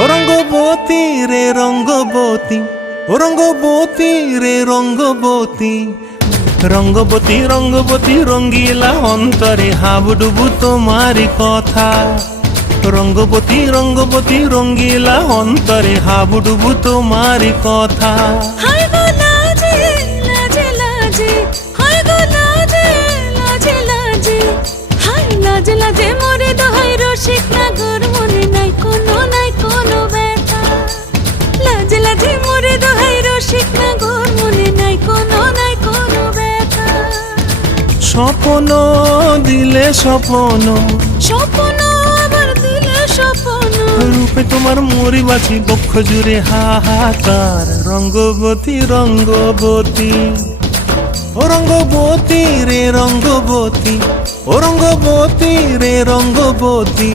ও রঙ্গবতী রে রঙ্গবতী, ও রঙ্গবতী রে রঙ্গবতী, রঙ্গবতী রঙ্গবতী রঙ্গিলা অন্তরে হাবুডুবু তোমারি কথা। রঙ্গবতী রঙ্গবতী রঙ্গিলা অন্তরে হাবুডুবু তোমারি কথা। হায় গো লাজে লাজে লাজে, হায় গো লাজে লাজে লাজে, হায় লাজে লাজে মোরে দোহাই রসিক নাগর মনে নাই কোনো ব্যথা। লাজে লাজে মোরে দোহাই রসিক নাগর মনে নাই কোনো ব্যথা। স্বপ্ন দিলে স্বপ্ন, স্বপ্ন আবার দিলে স্বপ্ন, রূপে তোমার মরি বাঁচি বক্ষ জুড়ে হাহাকার। রঙ্গবতী রঙ্গবতী, ও রঙ্গবতী রে রঙ্গবতী, ও রঙ্গবতী রে রঙ্গবতী।